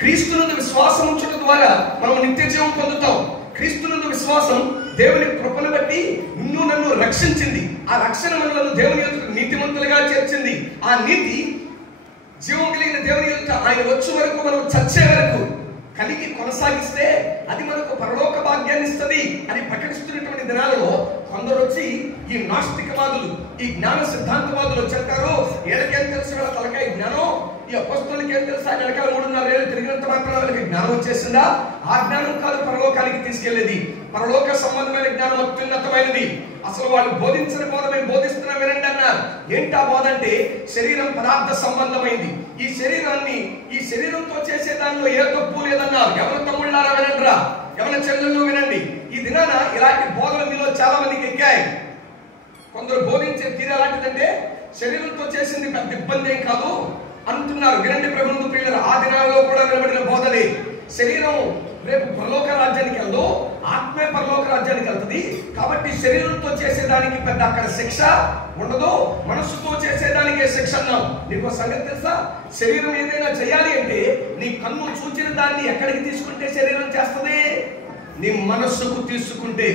క్రీస్తునందు విశ్వాసం ఉంచడం ద్వారా మనం నిత్య జీవం పొందుతాం. క్రీస్తునందు విశ్వాసం దేవుని కృపను బట్టి నిన్ను నన్ను రక్షించింది. ఆ రక్షణ మనలను దేవుని ఎదుట నీతిమంతులుగా చేర్చింది. ఆ నీతి జీవం కలిగిన దేవుని ఎదుట ఆయన వచ్చే వరకు, మనం చచ్చే వరకు కలిగి కొనసాగిస్తే అది మనకు పరలోక భాగ్యాన్ని ఇస్తుంది అని ప్రకటిస్తున్నటువంటి దినాలలో కొందరు వచ్చి ఈ నాస్తికవాదులు, ఈ జ్ఞాన సిద్ధాంతవాదులు వచ్చేస్తారు. ఏళ్ళకేం తెలుసు వాళ్ళ తలకాయ జ్ఞానం, ఈ అపొస్తలులకి ఏం తెలుసు ఆయన వెనకాల 3.5 ఏళ్ళు తిరిగినంత మాత్రం వాళ్ళకి జ్ఞానం వచ్చేసిందా? ఆ జ్ఞానం కాదు పరలోకానికి తీసుకెళ్లేది. పరలోక సంబంధమైన జ్ఞానం అత్యున్నతమైనది. అసలు వాళ్ళు బోధించిన బోధ మేము బోధిస్తున్నా వినండి అన్నారు. ఏంటా బోధ అంటే శరీరం పదార్థ సంబంధమైంది. ఈ శరీరాన్ని, ఈ శరీరంతో చేసే దానిలో ఏ తప్పు లేదన్నారు. ఎవరు తమ్ముళ్ళారా వినండిరా, ఎవరి చెల్లెళ్ళు వినండి. ఈ దినాన ఇలాంటి బోధలు మీలో చాలా మందికి ఎక్కాయి. కొందరు బోధించే తీరు ఎలాంటిదంటే శరీరంతో చేసింది పెద్ద ఇబ్బంది ఏం కాదు అంటున్నారు. వినండి ప్రభువును ప్రియులారా, ఆ దినాల్లో కూడా నిలబడిన బోధలే. శరీరం రేపు పరలోక రాజ్యానికి వెళ్దు, ఆత్మే పరలోక రాజ్యానికి వెళ్తుంది. కాబట్టి శరీరంతో చేసేదానికి పెద్ద అక్కడ శిక్ష ఉండదు, మనస్సుతో చేసేదానికే శిక్ష అన్నాం. నీకు సంగతి తెలుసా? శరీరం ఏదైనా చేయాలి అంటే నీ కన్ను చూచిన దాన్ని ఎక్కడికి తీసుకుంటే శరీరం చేస్తుంది? నీ మనస్సుకు తీసుకుంటే.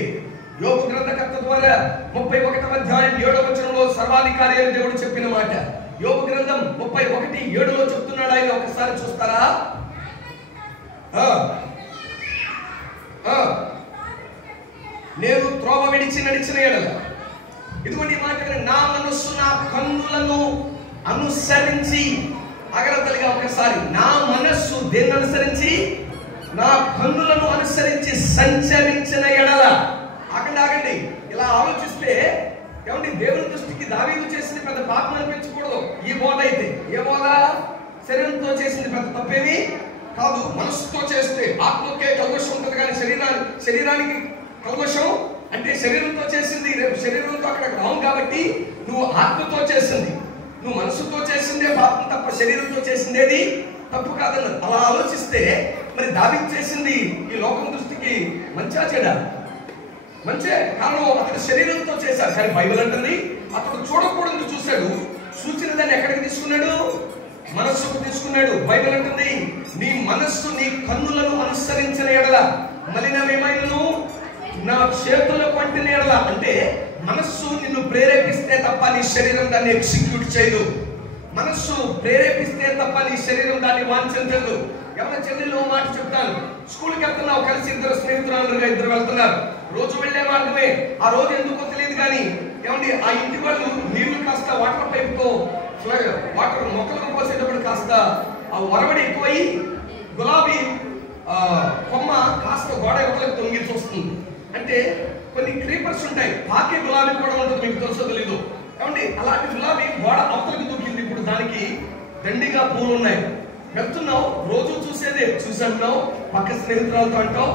యోబు గ్రంథకర్త ద్వారా 31వ అధ్యాయం 7వ వచనంలో సర్వాధికారి అయిన దేవుడు చెప్పిన మాట. యోబు గ్రంథం 31:7లో చెప్తున్నాడు ఆయన. ఒకసారి చూస్తారా? నేను త్రోవ విడిచి నడిచిన ఎడల, ఇదిగోండి మాట, నా మనస్సు నా కన్నులను అనుసరించి, అగరతలుగా ఒకసారి, నా మనస్సు దేన్ని అనుసరించి? నా కన్నులను అనుసరించి సంచరించిన ఎడల. ఆగండి, ఇలా ఆలోచిస్తే ఏమండి, దేవుని దృష్టికి దావీదు చేసింది పెద్ద పాపం అనిపించకూడదు. ఈ బోధ అయితే ఏ బోధ? శరీరంతో చేసింది పెద్ద తప్పేమి కాదు. మనస్సుతో చేస్తే ఆత్మకే కల్మషం ఉంటుంది, కానీ శరీరానికి కల్మషం అంటే శరీరంతో చేసింది. రేపు శరీరంతో అక్కడ రావు కాబట్టి నువ్వు ఆత్మతో చేసింది, నువ్వు మనసుతో చేసిందే పాపం తప్ప శరీరంతో చేసిందేది తప్పు కాదన్నది. అలా ఆలోచిస్తే మరి దావీదు చేసింది ఈ లోకం దృష్టికి మంచిగా చెడా? మంచే. కారణం అతడు శరీరంతో చేశాడు. కానీ బైబిల్ అంటుంది అతడు చూడకూడదు చూశాడు, సూచన దాన్ని ఎక్కడికి తీసుకున్నాడు? మనస్సుకు తీసుకున్నాడు. బైబిల్ అంటుంది నీ మనస్సు నీ కన్నులను అనుసరించిన ఎడల మలినమేమైనను నా చేతుల పంటిన ఎడల. అంటే మనస్సు నిన్ను ప్రేరేపిస్తే తప్ప నీ శరీరం దాన్ని ఎగ్జిక్యూట్ చేయదు. మనస్సు ప్రేరేపిస్తే తప్ప నీ శరీరం దాన్ని వాంఛించదు. ఎవరి చెల్లెలు మాట చెప్తాను. స్కూల్కి వెళ్తున్నావు, కలిసి ఇద్దరు స్నేహితురాలుగా ఇద్దరు వెళ్తున్నారు. రోజు వెళ్లే మార్గమే. ఆ రోజు ఎందుకో తెలియదు కానీ ఏమండి, ఆ ఇంటి వాళ్ళు నీళ్లు కాస్త వాటర్ పైపుతో వాటర్ మొక్కలకు పోసేటప్పుడు కాస్త ఆ వరవడి ఎక్కువై గులాబీ కొమ్మ కాస్త గోడ ఎవరికి తొంగిల్సి వస్తుంది. అంటే కొన్ని క్రీపర్స్ ఉంటాయి, పాకే గులాబీ కూడా ఉంటుంది, మీకు తెలుసో తెలీదు. ఏమండి, అలాంటి గులాబీ గోడ అవతలకి దూకింది. ఇప్పుడు దానికి దండిగా పూలు ఉన్నాయి. వెళ్తున్నావు, రోజు చూసేదే, చూసంటున్నావు, పక్క స్నేహితురాలతో అంటావు,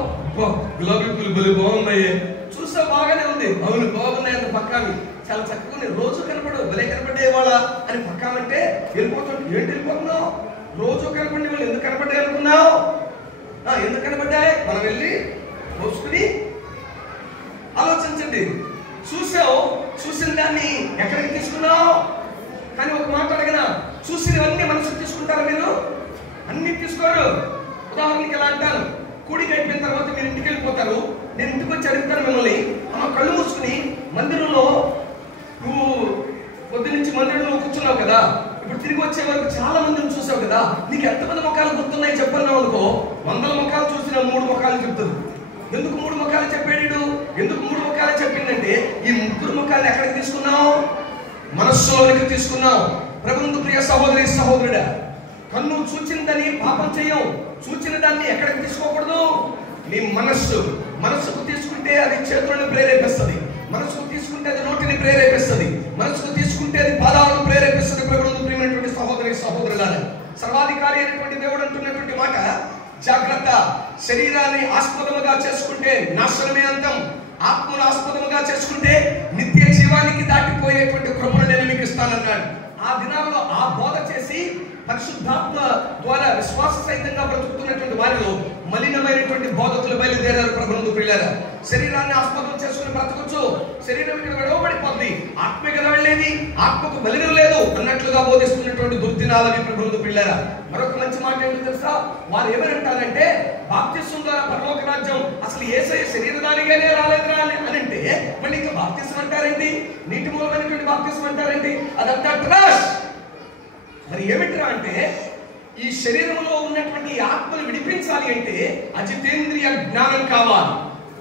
గులాబీ పూలు బలి బాగున్నాయి, చూసా బాగానే ఉంది, అవును బాగున్నాయి అంత పక్కావి, చాలా చక్కగా ఉన్నాయి, రోజు కనపడు, భలే కనపడే వాళ్ళ అని పక్కామంటే వెళ్ళిపోతుంటే ఏంటి వెళ్ళిపోతున్నావు? రోజు కనపడి వాళ్ళు ఎందుకు కనపడ్డాయి అనుకున్నావు? ఎందుకు కనపడ్డాయి? మనం వెళ్ళి మోసుకుని ఆలోచించండి. చూసావు, చూసిన దాన్ని ఎక్కడికి తీసుకున్నావు? కానీ ఒక మాట అడగనా, చూసినవన్నీ మనసుకు తీసుకుంటారా మీరు? అన్ని తీసుకోరు. ఉదాహరణకి ఎలా అంటాను, కూడికి అయిపోయిన తర్వాత మీరు ఇంటికి వెళ్ళిపోతారు. నేను ఇంటికి వచ్చి అడుగుతాను మిమ్మల్ని, కళ్ళు మూసుకుని మందిరంలో నువ్వు పొద్దు నుంచి మందిరంలో కూర్చున్నావు కదా, ఇప్పుడు తిరిగి వచ్చే వరకు చాలా మందిని చూసావు కదా, నీకు ఎంతమంది ముఖాలు గుర్తున్నాయి చెప్పన్నావు అనుకో, 100 ముఖాలు చూసిన 3 ముఖాలు చెప్తారు. ఎందుకు 3 ముఖాలు చెప్పాడు? ఎందుకు 3 ముఖాలు చెప్పిందంటే ఈ 3 ముఖాలు ఎక్కడికి తీసుకున్నావు? మనస్సులోనికి తీసుకున్నావు. ప్రభువునందు ప్రియ సహోదరి సహోదరుడా, కన్ను చూచిందని పాపం చేయవు. చూచిన దాన్ని ఎక్కడికి తీసుకోకూడదు? నీ మనస్సుకు తీసుకుంటే అది చేతులను ప్రేరేపిస్తుంది, మనసుకు తీసుకుంటే అది నోటిని ప్రేరేపిస్తుంది, మనసుకు తీసుకుంటే అది పాదాలను ప్రేరేపిస్తుంది. ప్రభువునందు ప్రియమైనటువంటి సహోదరి సహోదరులారా, సర్వాధికారి అయినటువంటి దేవుడు అంటున్నటువంటి మాట, జాగ్రత్త. శరీరాన్ని ఆస్పదముగా చేసుకుంటే నాశనమే అంతం, ఆత్మను ఆస్పదముగా చేసుకుంటే నిత్య జీవానికి దాటిపోయేటువంటి కృపను నేను మీకు ఇస్తానన్నాడు. ఆ దినాల్లో ఆ బోధ చేసి పరిశుద్ధాత్మ ద్వారా విశ్వాస సహితంగా బ్రతుకుతున్నటువంటి వారిలో మలినమైనటువంటి బోధకులు బయలుదేరారు ప్రభునందు ప్రియులారా. శరీరాన్ని ఆస్పదం చేసుకుని బ్రతకొచ్చు, శరీరం ఇక్కడ విడవబడిపోద్ది, ఆత్మ కదా వెళ్ళేది, ఆత్మకు బలిగం లేదు అన్నట్లుగా బోధిస్తున్నటువంటి దుర్దినాలని ప్రభునందు ప్రియులారా. మరొక మంచి మాట ఏంటో తెలుసా? వారు ఏమనంటారంటే బాప్తిస్మం ద్వారా పరలోక రాజ్యం అసలు యేసయ్య శరీరదానిగానే రాలేదురా అని అంటే మళ్ళీ ఇంకా బాప్తిస్మం అంటారేంటి, నీటి మూలమైనటువంటి బాప్తిస్మం అంటారేంటి, అదంతా ట్రాష్. మరి ఏమిట్రా అంటే ఈ శరీరంలో ఉన్నటువంటి ఆత్మను విడిపించాలి అంటే అజితేంద్రియ జ్ఞానం కావాలి,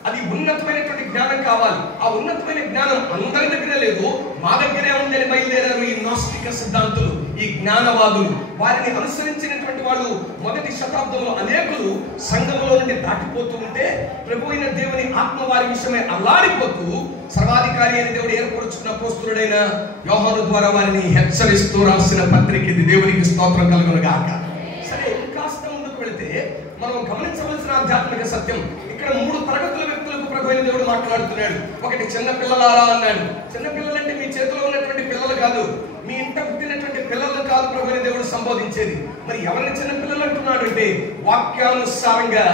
అది ఉన్నతమైనటువంటి జ్ఞానం కావాలి. ఆ ఉన్నతమైన జ్ఞానం అందరి దగ్గర లేదు, మా దగ్గరే ఉందని బయలుదేరారు ఈ నాస్తిక సిద్ధాంతులు, ఈ జ్ఞానవాదులు. వారిని అనుసరించినటువంటి వాళ్ళు మొదటి శతాబ్దంలో అనేకులు సంఘంలో నుండి దాటిపోతూ ఉంటే ప్రభు అయిన దేవుని ఆత్మ వారి విషయమై అల్లాడిపోతూ సర్వాధికారి అయిన దేవుడు ఏర్పరుచుకున్న అపోస్తలుడైన యోహాను ద్వారా వారిని హెచ్చరిస్తూ రాసిన పత్రిక ఇది. దేవునికి స్తోత్రం కలుగును గాక. సరే, ఇంకాస్త ముందుకు వెళితే మనం గమనించవలసిన ఆధ్యాత్మిక సత్యం, ఇక్కడ 3 తరగతుల వ్యక్తులకు ప్రభు అయిన దేవుడు మాట్లాడుతున్నాడు. ఒకటి చిన్న పిల్లలారా అన్నాడు. చిన్న పిల్లలంటే మీ చేతిలో ఉన్నటువంటి పిల్లలు కాదు, మీ ఇంట పుట్టినటువంటి పిల్లలు కాదు ప్రభు అయిన దేవుడు సంబోధించేది. మరి ఎవరిని చిన్న పిల్లలు అంటున్నాడు అంటే వాక్యానుసారంగా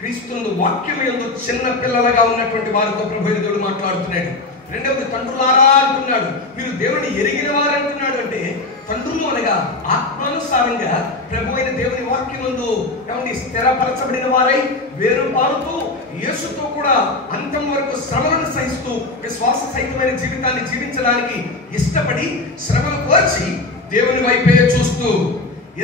క్రీస్తునందు వాక్యం యందు చిన్న పిల్లలుగా ఉన్నటువంటి వారితో ప్రభు అయిన దేవుడు మాట్లాడుతున్నాడు. రెండవది తండ్రులారా అంటున్నాడు, మీరు దేవుని ఎరిగిన వారు అంటున్నాడు. అంటే తండ్రులు అనగా ఆత్మానుసారంగా ప్రభు అయిన దేవుని వాక్యమందు ఏమండి స్థిరపరచబడిన వారై వేరుపారుతూ యేసుతో కూడా అంతం వరకు శ్రమలను సహిస్తూ విశ్వాస సహితమైన జీవితాన్ని జీవించడానికి ఇష్టపడి శ్రమలు కోర్చి దేవుని వైపే చూస్తూ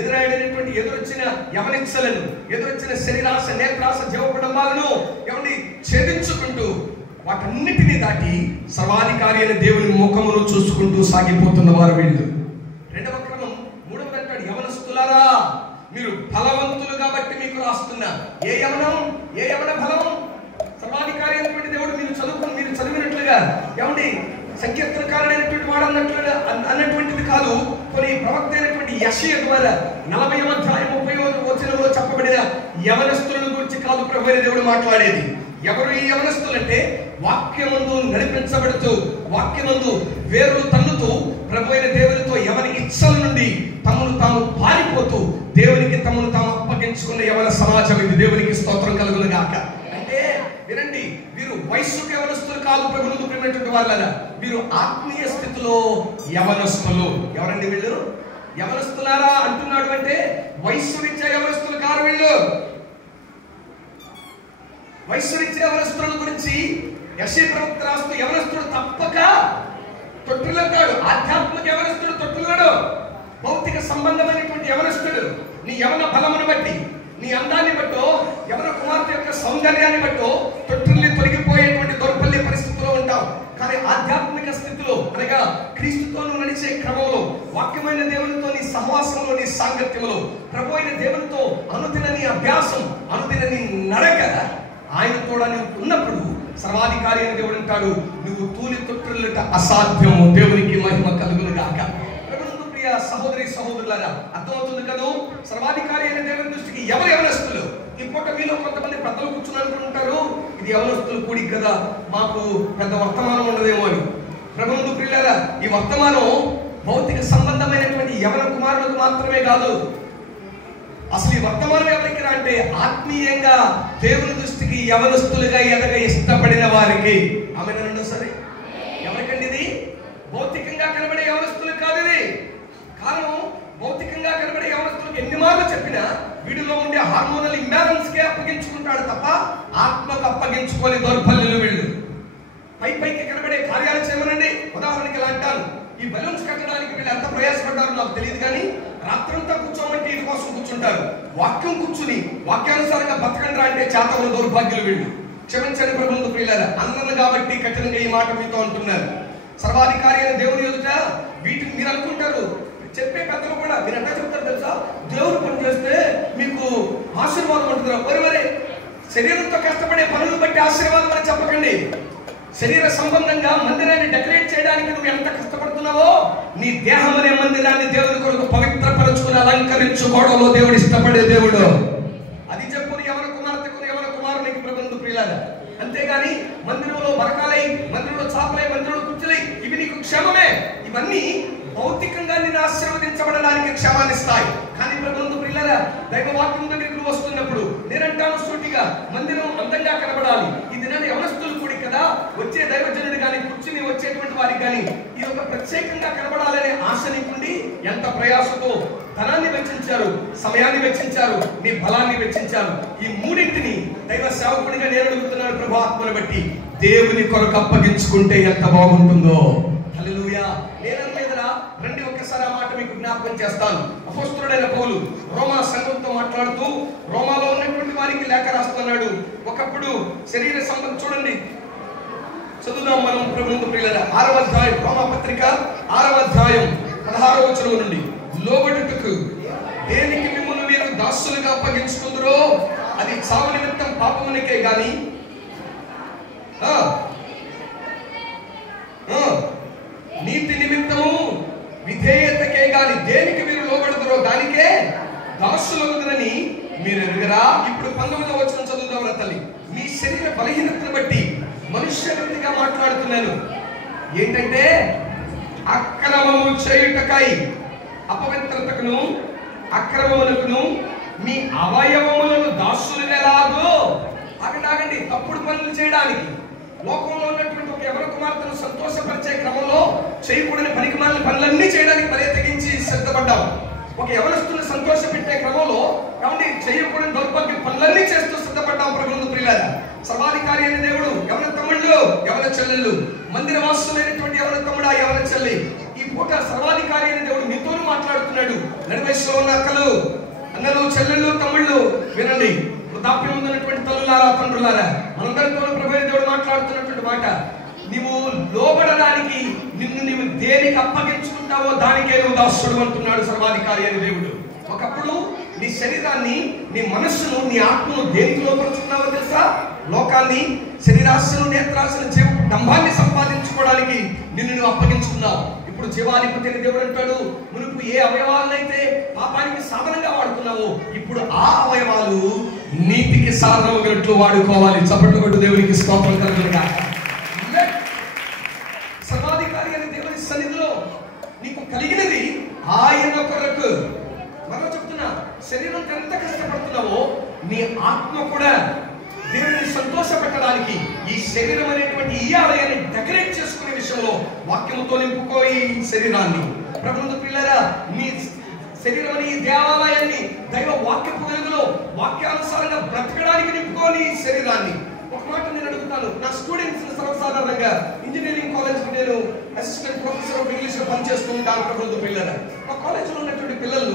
ఎదురొచ్చిన యవనిచ్చలను, ఎదురొచ్చిన శరీరాశ, నేత్రాశ, జీవకుటుంబాలను ఏమండి ఛేదించుకుంటూ వాటన్నిటినీ దాటి సర్వాధికారి అయిన దేవుని ముఖమును చూసుకుంటూ సాగిపోతున్న వారు వీళ్ళు. రెండవ క్రమం, మూడవది అంటాడు యవనస్తులారా మీరు బలవంతులు కాబట్టి మీకు రాస్తున్నా. ఏ యవన బలం? సర్వాధికారి అయినటువంటి దేవుడు మీరు చదివినట్లుగా ఏమండి సంకీర్తనకారుడైనటువంటి వాడు అన్నటువంటిది కాదు. కొన్ని ప్రవక్త అయినటువంటి యెషయా ద్వారా 40వ అధ్యాయం 30వ వచనంలో చెప్పబడిన యవనస్తులను గురించి కాదు ప్రభు అయిన దేవుడు మాట్లాడేది. ఎవరు ఈ యవనస్తులు అంటే వాక్యమందు నడిపించబడుతూ, వాక్యమందు వేరులు తన్నుతూ ప్రభు అయిన దేవునితో యవన ఇచ్చల నుండి తమను తాము పారిపోతూ దేవునికి తమను తాము అప్పగించుకున్న యవన సమాజం ఇది. దేవునికి స్తోత్రం కలుగును గాక. అంటే వినండి, వీరు వయస్సుకు యవనస్తులు కాదు ప్రభువును ప్రేమించేటువంటి వాళ్ళరా, వీరు ఆత్మీయ స్థితిలో యవనస్తులు. ఎవరండి వీళ్ళు? యవనస్తులారా అంటున్నాడు అంటే వయస్సు రీత్యా యవనస్తులు కారు వీళ్ళు. వయస్సు రీత్యా యవనస్తుల గురించి యెషయా ప్రవక్త రాస్తూ యవనస్తుడు తప్పక తొట్టిల్లంటాడు. ఆధ్యాత్మిక యవనస్తుడు తొట్టిల్లడు. భౌతిక సంబంధమైనటువంటి యవనస్తుడు నీ యవన బలమును బట్టి, నీ అందాన్ని బట్టో, యవన కుమార్తె యొక్క సౌందర్యాన్ని బట్టో తొట్టిల్లి తొలగిపోయేటువంటి దౌర్బల్య పరిస్థితిలో ఉంటావు. కానీ ఆధ్యాత్మిక స్థితిలో అనగా క్రీస్తుతో నడిచే క్రమంలో, వాక్యమైన దేవునితో నీ సహవాసంలో, నీ సాంగత్యంలో, ప్రభు అయిన దేవునితో అనుదిన నీ అభ్యాసం, అనుదిన నీ నడక ఆయన కూడా నువ్వు ఉన్నప్పుడు సర్వాధికారి అయిన దేవుడు అంటాడు నువ్వు తూలి తొట్టిల్లుట అసాధ్యము. దేవునికి మహిమ కలుగును గాక. ప్రభునందు ప్రియ సహోదరి సహోదరులారా, అర్థమవుతుంది కదా? సర్వాధికారి అయిన దేవుని దృష్టికి ఎవరు యవనస్తులు? ఈ పూట మీలో కొంతమంది పెద్దలు కూర్చుని అనుకుంటారు ఇది యవనస్తులు కూడి కదా, మాకు పెద్ద వర్తమానం ఉండదేమో అని. ప్రభునందు ప్రియులారా, ఈ వర్తమానం భౌతిక సంబంధమైనటువంటి యవన కుమారులకు మాత్రమే కాదు. అసలు ఈ వర్తమానం ఎవరికి అంటే ఆత్మీయంగా దేవుని దృష్టికి యవనస్తులుగా ఎదగ ఇష్టపడిన వారికి. ఆమె సరే, ఎవరికండి ఇది? భౌతికంగా కనబడే యవనస్తులకు కాదు ఇది. కారణం భౌతికంగా కనబడే యవనస్తులకు ఎన్ని మార్లు చెప్పినా వీడిలో ఉండే హార్మోనల్ ఇంబ్యాలెన్స్ కే అప్పగించుకుంటాడు తప్ప ఆత్మకు అప్పగించుకొని దౌర్బల్యులు వీళ్ళు. పైకి కనబడే కార్యాలు చేయమనండి. ఉదాహరణకి ఇలా అంటాను, ఈ బలూన్స్ కట్టడానికి వీళ్ళు ఎంత ప్రయాసపడ్డారో నాకు తెలియదు, కానీ రాత్రంతా కూర్చోమంటే ఇది కోసం కూర్చుంటారు. వాక్యం కూర్చుని వాక్యానుసారంగా బతకండి అంటే చేతవుల దౌర్భాగ్యులు వీళ్ళు. క్షమించండి ప్రభువును ప్రియులారా, అన్నలు కాబట్టి కఠినంగా ఈ మాట మీతో అంటున్నారు. సర్వాధికారి అయిన దేవుని ఎదుట వీటిని మీరు అనుకుంటారు, చెప్పే పెద్దలు కూడా మీరు ఎంత చెప్తారు తెలుసా, దేవుడు పని చేస్తే మీకు ఆశీర్వాదం అంటున్నారు. మరి శరీరంతో కష్టపడే పనులు బట్టి ఆశీర్వాదం అని చెప్పకండి. శరీర సంబంధంగా మందిరాన్ని డెకరేట్ చేయడానికి నువ్వు ఎంత కష్టపడుతున్నావో నీ దేహం అనే మందిరాన్ని దేవుని కొరకు పవిత్రపరచుకుని అలంకరించుకోవడంలో దేవుడు ఇష్టపడే దేవుడు. అది చెప్పుని యవన కుమార్తెకు యవన కుమారునికి ప్రభువును ప్రియులారా. అంతేగాని మందిరంలో బరకాలై, మందిరంలో చాపలై, మందిరంలో కుర్చీలై ఇవి నీకు క్షేమమే. ఇవన్నీ భౌతికంగా నేను ఆశీర్వదించబడడానికి క్షేమాన్నిస్తాయి. కానీ ప్రభువును ప్రియులారా, దైవ వాక్యం దగ్గరికి వస్తున్నప్పుడు నేనంటాను సూటిగా, మందిరం అందంగా కనబడాలి. ఈ దినాన్ని యవనస్తులు కూడి కదా, వచ్చే దైవజనుడు కానీ కూర్చుని వచ్చేటువంటి వారికి కానీ ఇది ఒక ప్రత్యేకంగా కనబడాలనే ఆశ నీకుండి ఎంత ప్రయాసతో ధనాన్ని వెచ్చించారు, సమయాన్ని వెచ్చించారు, నీ బలాన్ని వెచ్చించారు. ఈ మూడింటిని దైవ సేవకుడిగా నేను అడుగుతున్నాను, ప్రభు ఆత్మను బట్టి దేవుని కొరకు అప్పగించుకుంటే ఎంత బాగుంటుందో. హల్లెలూయా. నేననులేదరా, రండి ఒక్కసారి ఆ మాట మీకు జ్ఞాపకం చేస్తాను. అపోస్తలుడైన పౌలు రోమా సంఘంతో మాట్లాడుతూ రోమాలో ఉన్నటువంటి వారికి లేఖ రాస్తున్నాడు. ఒకప్పుడు శరీర సంబంధం చూడండి, చదువుదాం మనం ప్రభువుకు ప్రియులారా. 6వ అధ్యాయం, రోమా పత్రిక 6వ అధ్యాయం 16వ వచనం నుండి, లోబడుటకు దేనికి మిమ్మల్ని మీరు దాసులుగా అప్పగించుకుందరో అది చావు నిమిత్తం పాపమునికే గాని నీతి నిమిత్తము విధేయతకే గాని దేనికి మీరు లోబడుతురో దానికే దాసులగుదురని మీరు ఎరుగరా. ఇప్పుడు 19వ వచనం చదువుదాం తల్లి. మీ శరీర బలహీనతను బట్టి మనుష్యవృత్తిగా మాట్లాడుతున్నాను. ఏంటంటే అక్రమము చేయుటకై అపవిత్రతకును అక్రమములకును మీ అవయవములను దాసులుగా ఎలాగో ఆగండి తప్పుడు పనులు చేయడానికి, లోకంలో ఉన్నటువంటి ఒక యవన కుమార్తెను సంతోషపరిచే క్రమంలో చేయకూడని పనికిమాలిన పనులన్నీ చేయడానికి తెగించి సిద్ధపడ్డాం. ఒక యవనస్తుని సంతోష పెట్టే క్రమంలో కాబట్టి చేయకూడని దౌర్భాగ్య పనులన్నీ చేస్తూ సిద్ధపడ్డాం. ప్రభువుకు ప్రియులారా, సర్వాధికారి అయిన దేవుడు యవన తమ్ముళ్ళు, యవన చెల్లెళ్ళు, మందిర వాసులైనటువంటి యవన తమ్ముడు, యవన చెల్లి, ఈ పూట సర్వాధికారి అయిన దేవుడు మీతోనూ మాట్లాడుతున్నాడు. నడివయసులో ఉన్న అక్కలు, అన్నలు, చెల్లెళ్ళు, తమ్ముళ్ళు వినండి. వృద్ధాప్యం ఉన్నటువంటి తల్లులారా, తండ్రులారా, మనందరితో ప్రభు దేవుడు మాట్లాడుతున్నటువంటి మాట, నీవు లోబడడానికి నిన్ను నీవు దేనికి అప్పగించుకుంటావో దానికే నువ్వు దాసుడు అంటున్నాడు సర్వాధికారి అయిన దేవుడు. ఒకప్పుడు నీ శరీరాన్ని, నీ మనస్సును, నీ ఆత్మను దేనికి లోపరుచుకున్నావో తెలుసా? లోకాన్ని, శరీరాశను, నేత్రాశను, డంబాన్ని సంపాదించుకోవడానికి నిన్ను నువ్వు అప్పగించుకున్నావు. ఇప్పుడు జీవాధిపతి అయిన దేవుడు అంటాడు, మునుపు ఏ అవయవాలనైతే పాపానికి సాధనంగా వాడుకున్నావో ఇప్పుడు ఆ అవయవాలు నీతికి సాధనమైనట్లు వాడుకోవాలి. చప్పట్లు కొట్టు దేవునికి స్తోత్రం కలుగునుగాక. సర్వాధికారి అయిన దేవుని సన్నిధిలో నీకు కలిగినది ఆయన కొరకు. మనం చెప్తున్నా, శరీరం ఎంత కష్టపడుతున్నావో నీ ఆత్మ కూడా దేవుని సంతోష పెట్టడానికి ఈ శరీరం అనేటువంటి ఈ ఆలయాన్ని డెకరేట్ చేసుకునే విషయంలో వాక్యముతో నింపుకో ఈ శరీరాన్ని. ప్రభువుకు ప్రియులారా, మీ శరీరం అనే ఈ దేవాలయాన్ని దైవ వాక్యపు వెలుగులో వాక్యానుసారంగా బ్రతకడానికి నింపుకోని ఈ శరీరాన్ని. ఒక మాట నేను అడుగుతాను, నా స్టూడెంట్స్ సర్వసాధారణంగా ఇంజనీరింగ్ కాలేజ్కి నేను అసిస్టెంట్ ప్రొఫెసర్ ఆఫ్ ఇంగ్లీష్ లో పనిచేస్తూ ఉంటాను. ప్రభువుకు ప్రియులారా, మా కాలేజీలో ఉన్నటువంటి పిల్లలు